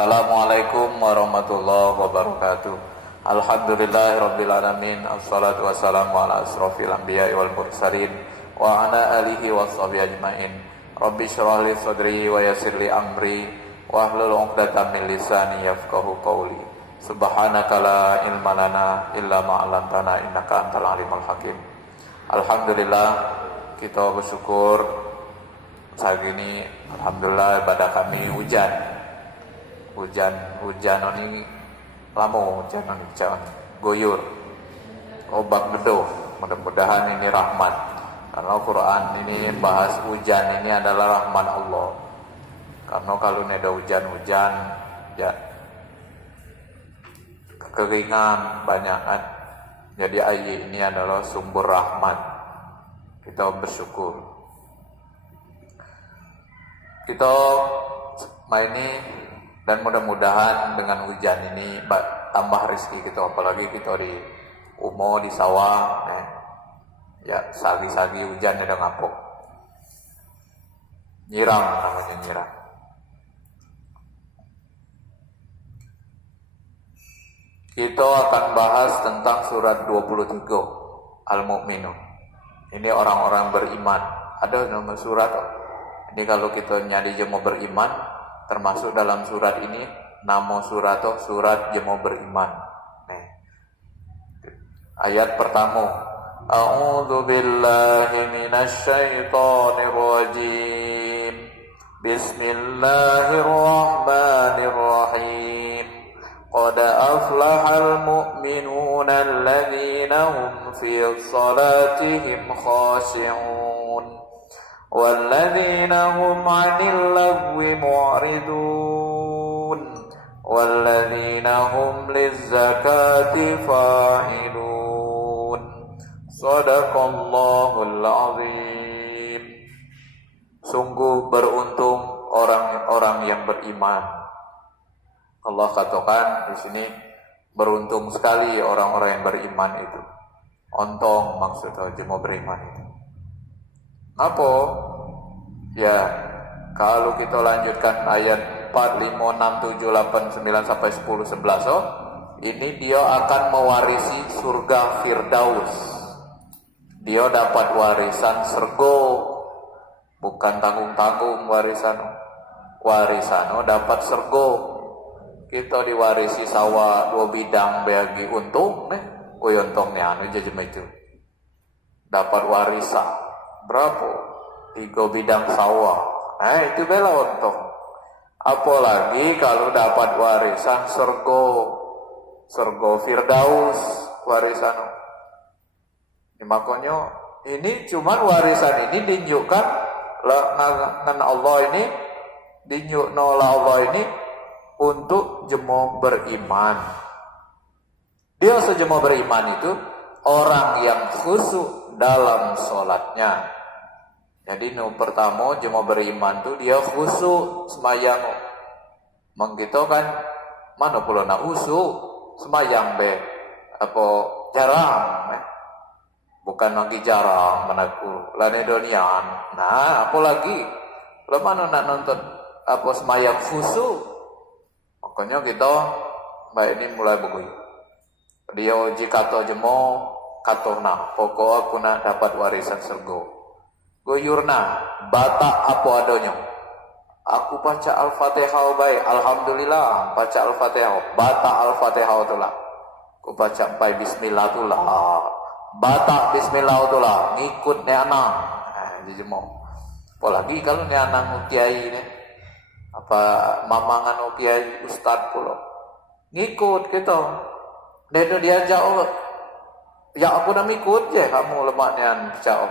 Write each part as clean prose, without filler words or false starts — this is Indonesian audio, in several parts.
Assalamualaikum warahmatullahi wabarakatuh. Alhamdulillahirrabbilalamin. Assalatu wassalamu ala asrafil anbiya'i wal mursalin wa ala alihi wa sahbihi ajma'in. Rabbi syrah li sadri wa yassir li amri wahlul 'uqdatam min lisani yafqahu qawli. Subhanaka la ilma lana illa ma 'allamtana innaka antal alimul hakim. Alhamdulillah, kita bersyukur saat ini alhamdulillah pada kami hujan ini lamo, hujan ini jangan goyur obat bedo. Mudah-mudahan ini rahmat, karena Quran ini bahas hujan ini adalah rahmat Allah. Karena kalau ada hujan ya kekeringan banyak kan, jadi air ini adalah sumber rahmat. Kita bersyukur, kita ini, dan mudah-mudahan dengan hujan ini tambah rezeki kita, apalagi kita di umo di sawah ya sagi-sagi hujan udah ngapok, nyiram namanya nyiram. Kita akan bahas tentang surat 23 Al-Mu'minun. Ini orang-orang beriman. Ada nama surat ini, kalau kita nyari jemo beriman, termasuk dalam surat ini nama surat jemo beriman. Ayat pertama, A'udzu billahi minasy syaithanir rajim. Bismillahirrahmanirrahim. Qad aflahal mu'minuna alladzina hum fi shalatihim khashi'un والذين هم عن اللغو معرضون والذين هم للزكاة فاعلون صدق الله العظيم. Sungguh beruntung orang-orang yang beriman. Allah katakan di sini, beruntung sekali orang-orang yang beriman itu. Ontong maksudnya jemo beriman itu. Apa? Ya, kalau kita lanjutkan ayat 4, 5, 6, 7, 8, 9 sampai 10, 11, ini dia akan mewarisi surga Firdaus. Dia dapat warisan surga, bukan tanggung-tanggung warisan dapat surga. Kita diwarisi sawah 2 bidang bagi untung untungnya jajem itu. Dapat warisan berapa? 3 bidang sawah. Itu bela untung. Apalagi kalau dapat warisan surga Firdaus warisan. Makanya ini cuman warisan ini ditunjukkan dengan Allah ini, ditunjukkan oleh Allah ini untuk jemo beriman. Dia sejemo beriman itu orang yang khusyuk dalam sholatnya. Jadi pertama jemo beriman tuh dia khusyuk semayang. Mengkito kan mana pula nak khusyuk semayang apa jarang bukan lagi jarang menaku lane donian. Nah apalagi lo mana nak nonton apa semayang khusyuk. Makanya kita ini mulai begitu. Dia jika to jemo katona pokok aku nak dapat warisan surga. Goyurna bata apa adanya. Aku baca Al-Fatihah baik, alhamdulillah baca Al-Fatihah, bata Al-Fatihah itulah. Aku baca baik bismillah itulah. Bata bismillah itulah ngikut ni anak. Jadi mau. Apalagi kalau ni anak kiai ni apa mamangan kiai ustaz pula. Ngikut kita. Dia diajak ya aku dah ikut je kamu lemaknya jauh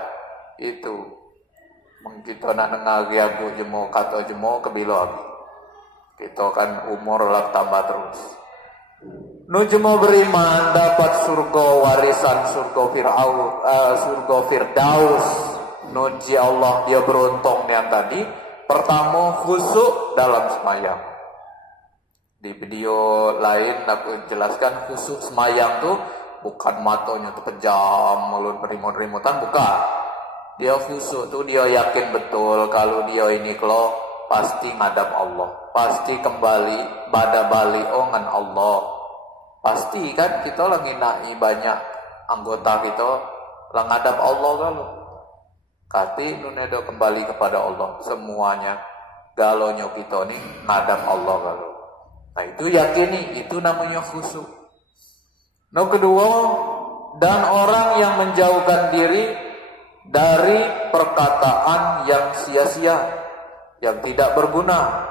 itu. Kita nak dengar aku jemo kata jemo kebilo lagi. Kita kan umur lah tambah terus. Nu jemo beriman dapat surga warisan surga Firdaus. Nuji Allah dia beruntung yang tadi. Pertama khusyuk dalam semayang. Di video lain aku jelaskan khusyuk semayang tuh bukan matanya tuh pejam, mulut berimut-rimutan, bukan. Dia khusyuk tuh dia yakin betul kalau dia ini kalau pasti ngadap Allah, pasti kembali pada bali ongan Allah. Pasti kan kita lagi nai banyak anggota kita lang ngadap Allah kalau kati nunedo kembali kepada Allah semuanya galonyo kita nih ngadap Allah kalau. Nah itu yakini, itu namanya khusyuk. Nah kedua, dan orang yang menjauhkan diri dari perkataan yang sia-sia, yang tidak berguna.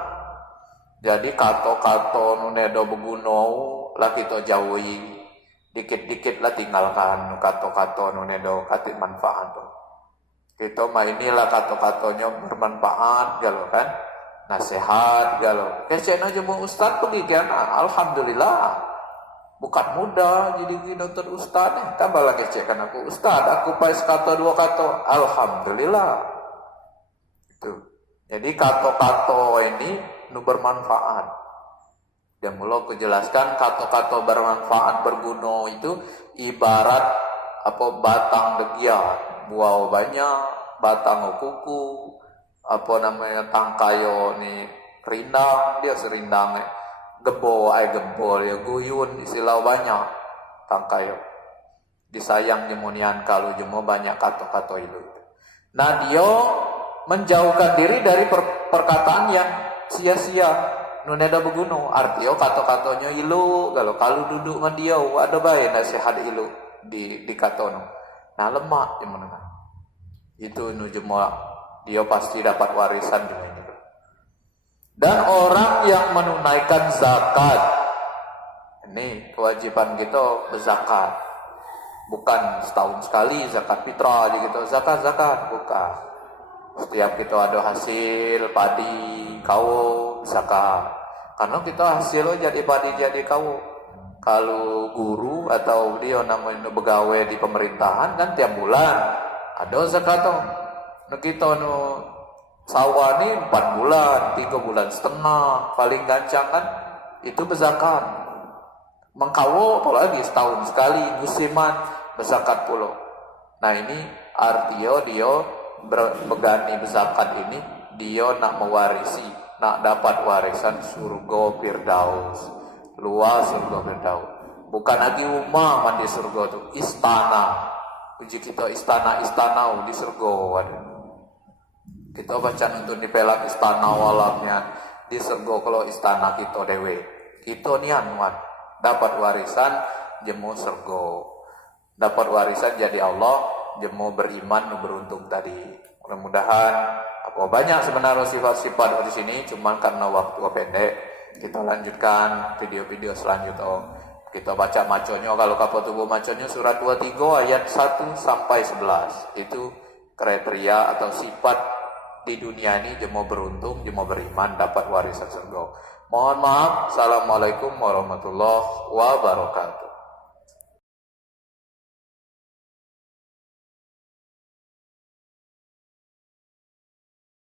Jadi kato-kato nunedo berguna lah kita jauhi, dikit-dikit lah tinggalkan kato-kato nunedo kati manfaat. Kita mah inilah kato-katonya bermanfaat galau kan, nasihat galau. Kecen aja mau ustad pergi kan, alhamdulillah. Bukan mudah jadi nonton ustad, tambah lagi cekkan aku ustad, aku pais kata dua kata, alhamdulillah. Itu. Jadi kata-kata ini nu bermanfaat. Dan mulai aku jelaskan kata-kata bermanfaat berguna itu ibarat apa batang degian, buah banyak, batang kuku, apa namanya tangkayo ni rindang, dia serindang gebo ya guyun istilah banyak tangkayo disayang jemunian kalau jemo banyak kato-kato itu. Nah dia menjauhkan diri dari perkataan yang sia-sia nuneda begunu artio kato-katonya ilu kalau duduk dengan dia ada baik nasihat ilu di katono. Nah lemak jemunan itu nu jemo dia pasti dapat warisan juga ini. Dan orang yang menunaikan zakat, ini kewajiban kita berzakat, bukan setahun sekali zakat fitrah gitu, zakat bukan. Setiap kita ada hasil padi kau zakat, karena kita hasil jadi padi jadi kau. Kalau guru atau dia namanya pegawai di pemerintahan kan tiap bulan ada zakat tuh. Nah kita sawah ini 4 bulan, 3 bulan setengah, paling gancang kan itu berzakat. Mengkawo apalagi setahun sekali musiman berzakat pula. Nah ini artinya dia begani berzakat ini dia nak mewarisi, nak dapat warisan surga Firdaus, luas surga Firdaus. Bukan lagi rumah mandi surga itu, istana. Uji kita istana di surga ada. Kita baca untuk dipelak istana walamnya di surga kalau istana kita dewe. Kita nian dapat warisan jemu surga. Dapat warisan jadi Allah jemu beriman beruntung tadi. Mudah-mudahan apa banyak sebenarnya sifat-sifat di sini cuman karena waktu pendek kita lanjutkan video-video selanjutnya. Kita baca maconyo kalau kapal tubuh maconyo surat 23 ayat 1 sampai 11. Itu kriteria atau sifat di dunia ini jemo beruntung, jemo beriman dapat warisan surga. Mohon maaf. Assalamualaikum warahmatullahi wabarakatuh.